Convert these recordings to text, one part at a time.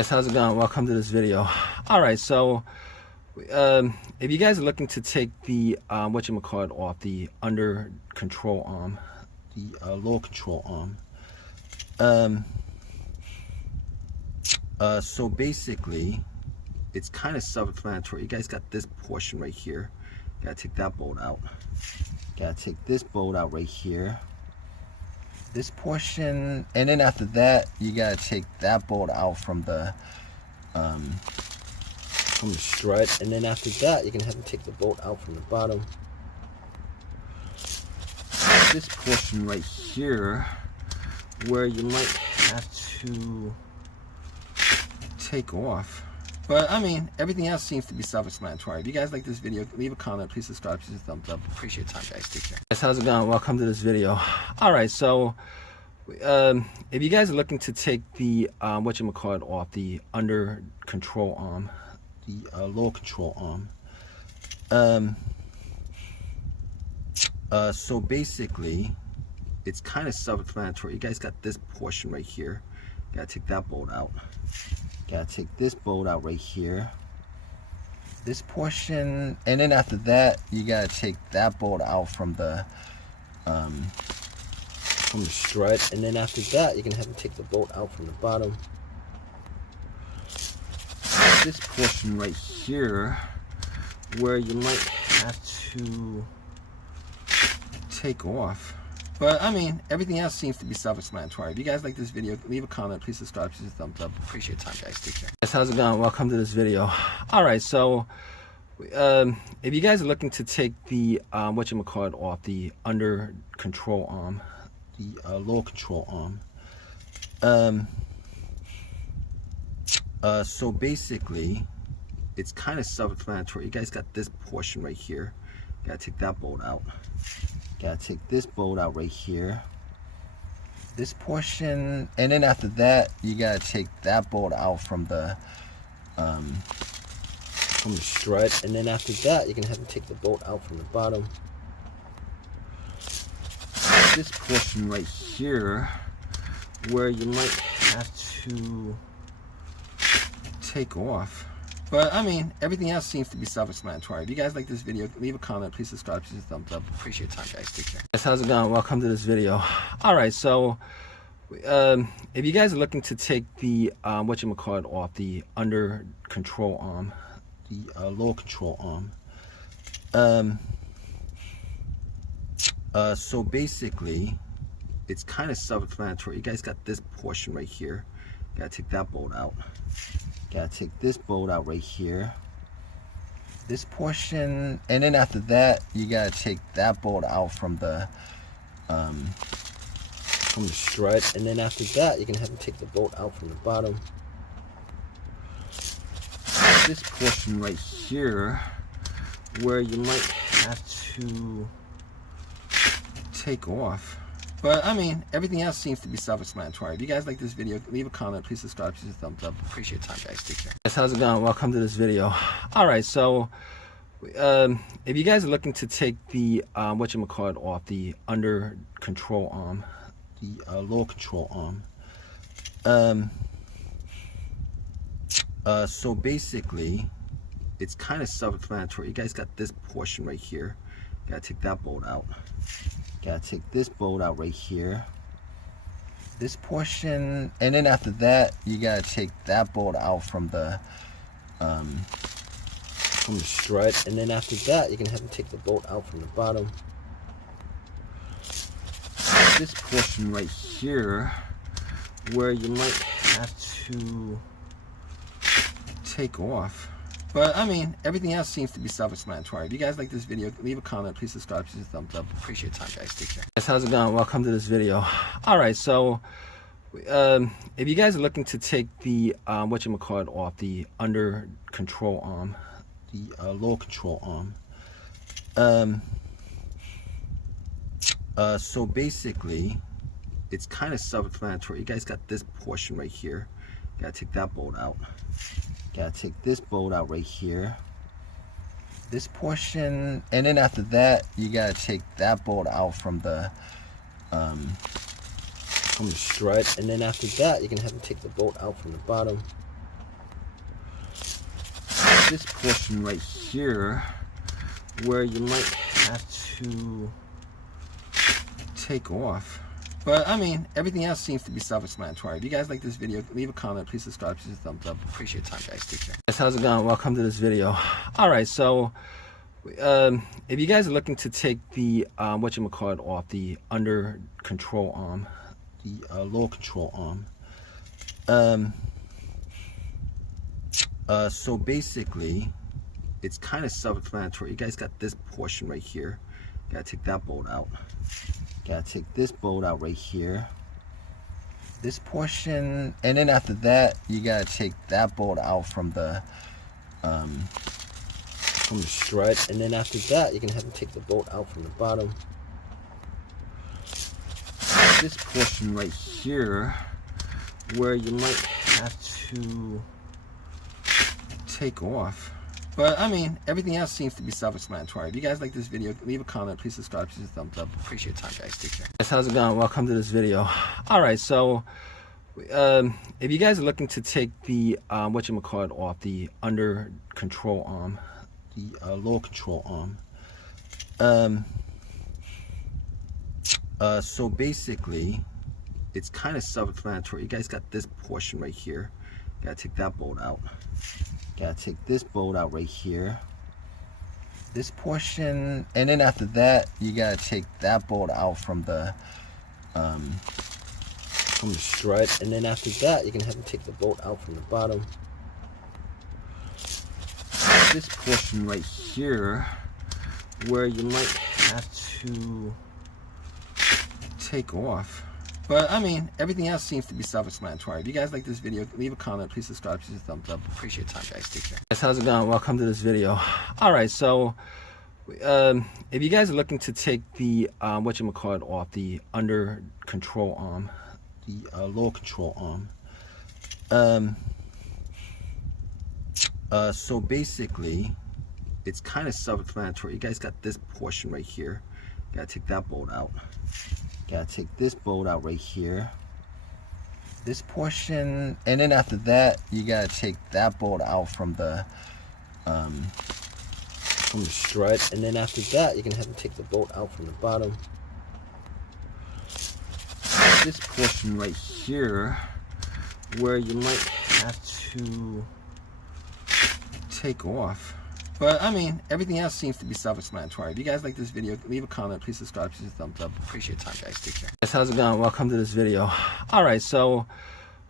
Guys, how's it going? Welcome to this video. All right, so if you guys are looking to take the whatchamacallit off the under control arm, the lower control arm, so basically it's kind of self-explanatory. You guys got this portion right here. Gotta take that bolt out. Gotta take this bolt out right here. This portion, and then after that you gotta take that bolt out from the strut, and then after that you're gonna have to take the bolt out from the bottom. This portion right here where you might have to take off, but I mean everything else seems to be self-explanatory. If you guys like this video, leave a comment, please subscribe, please thumbs up. Appreciate your time, guys. Take care. Guys, how's it going? Welcome to this video. All right, so if you guys are looking to take the whatchamacallit off the under control arm, the lower control arm, so basically it's kind of self-explanatory. You guys got this portion right here. Gotta take that bolt out. Gotta take this bolt out right here. This portion, and then after that you gotta take that bolt out from the strut, and then after that you're gonna have to take the bolt out from the bottom. This portion right here where you might have to take off, but I mean everything else seems to be self-explanatory. If you guys like this video, leave a comment, please subscribe, please thumbs up. Appreciate your time, guys. Take care. Guys, how's it going? Welcome to this video. All right, so if you guys are looking to take the whatchamacallit off the under control arm, the lower control arm, so basically it's kind of self-explanatory. You guys got this portion right here. Gotta take that bolt out. Gotta take this bolt out right here. This portion, and then after that you gotta take that bolt out from the strut, and then after that you're gonna have to take the bolt out from the bottom. This portion right here where you might have to take off, but I mean everything else seems to be self-explanatory. If you guys like this video, leave a comment, please subscribe, please thumbs up. Appreciate your time, guys. Take care. Guys, how's it going? Welcome to this video. All right, so if you guys are looking to take the whatchamacallit off the under control arm, the lower control arm, so basically it's kind of self-explanatory. You guys got this portion right here. Gotta take that bolt out. Gotta take this bolt out right here. This portion, and then after that you gotta take that bolt out from the strut, and then after that you're gonna have to take the bolt out from the bottom. This portion right here where you might have to take off, but I mean everything else seems to be self-explanatory. If you guys like this video, leave a comment, please subscribe, please thumbs up. Appreciate your time, guys. Take care. Guys, how's it going? Welcome to this video. All right, so if you guys are looking to take the whatchamacallit off the under control arm, the lower control arm, so basically it's kind of self-explanatory. You guys got this portion right here. Gotta take that bolt out. Gotta take this bolt out right here. This portion, and then after that you gotta take that bolt out from the strut, and then after that you're gonna have to take the bolt out from the bottom. This portion right here where you might have to take off, but I mean everything else seems to be self-explanatory. If you guys like this video, leave a comment, please subscribe, please thumbs up. Appreciate your time, guys. Take care. Guys, how's it going? Welcome to this video. All right, so if you guys are looking to take the whatchamacallit off the under control arm, the lower control arm, so basically it's kind of self-explanatory. You guys got this portion right here. Gotta take that bolt out. Gotta take this bolt out right here. This portion, and then after that you gotta take that bolt out from the strut, and then after that you're gonna have to take the bolt out from the bottom. this portion right here where you might have to take off. But I mean, everything else seems to be self-explanatory. If you guys like this video, leave a comment, please subscribe, please thumbs up. Appreciate your time, guys. Take care. Guys, how's it going? Welcome to this video. All right, so if you guys are looking to take the whatchamacallit off, the under control arm, the lower control arm, so basically it's kind of self-explanatory. You guys got this portion right here. Gotta take that bolt out. Gotta take this bolt out right here, this portion, and then after that you gotta take that bolt out from the strut, and then after that you're gonna have to take the bolt out from the bottom. This portion right here where you might have to take off. But I mean, everything else seems to be self-explanatory. If you guys like this video, leave a comment, please subscribe, please thumbs up. Appreciate your time, guys. Take care. Guys, how's it going? Welcome to this video. All right, so if you guys are looking to take the whatchamacallit off, the under control arm, the lower control arm, so basically it's kind of self-explanatory. You guys got this portion right here. Gotta take that bolt out. Gotta take this bolt out right here, this portion, and then after that you gotta take that bolt out from the strut, and then after that you're gonna have to take the bolt out from the bottom. This portion right here where you might have to take off. But I mean, everything else seems to be self-explanatory. If you guys like this video, leave a comment, please subscribe, please thumbs up. Appreciate your time, guys. Take care. Guys, how's it going? Welcome to this video. All right, so if you guys are looking to take the whatchamacallit off, the under control arm, the lower control arm, so basically it's kind of self-explanatory. You guys got this portion right here. Gotta take that bolt out. Gotta take this bolt out right here, this portion, and then after that you gotta take that bolt out from the strut, and then after that you're gonna have to take the bolt out from the bottom. This portion right here where you might have to take off. But I mean, everything else seems to be self-explanatory. If you guys like this video, leave a comment, please subscribe, please thumbs up. Appreciate your time, guys. Take care. Guys, how's it going? Welcome to this video. All right, so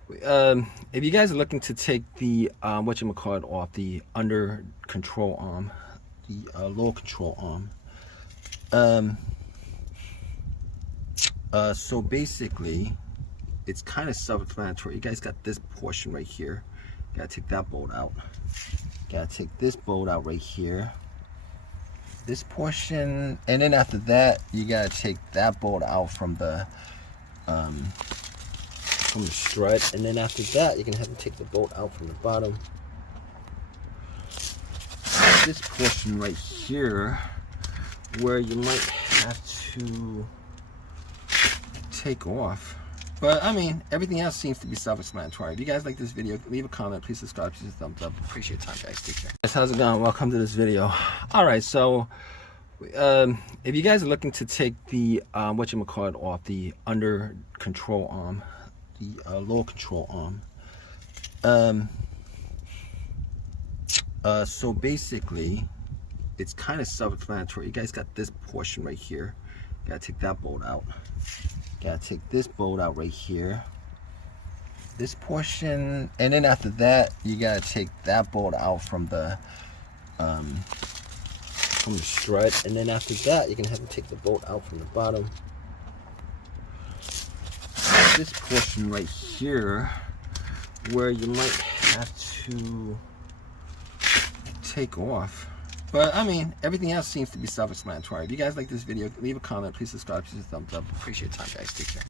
if you guys are looking to take the whatchamacallit off, the under control arm, the lower control arm, so basically it's kind of self-explanatory. You guys got this portion right here. Gotta take that bolt out. Gotta take this bolt out right here, this portion, and then after that you gotta take that bolt out from the strut, and then after that you're gonna have to take the bolt out from the bottom. This portion right here where you might have to take off. But I mean, everything else seems to be self-explanatory. If you guys like this video, leave a comment, please subscribe, please thumbs up. Appreciate your time, guys. Take care. Guys, how's it going? Welcome to this video. All right, so if you guys are looking to take the whatchamacallit off, the under control arm, the lower control arm, so basically it's kind of self-explanatory. You guys got this portion right here. Gotta take that bolt out. Gotta take this bolt out right here, this portion, and then after that you gotta take that bolt out from the strut, and then after that you're gonna have to take the bolt out from the bottom. This portion right here where you might have to take off. But I mean, everything else seems to be self-explanatory. If you guys like this video, leave a comment, please subscribe, please thumbs up. Appreciate your time, guys. Take care.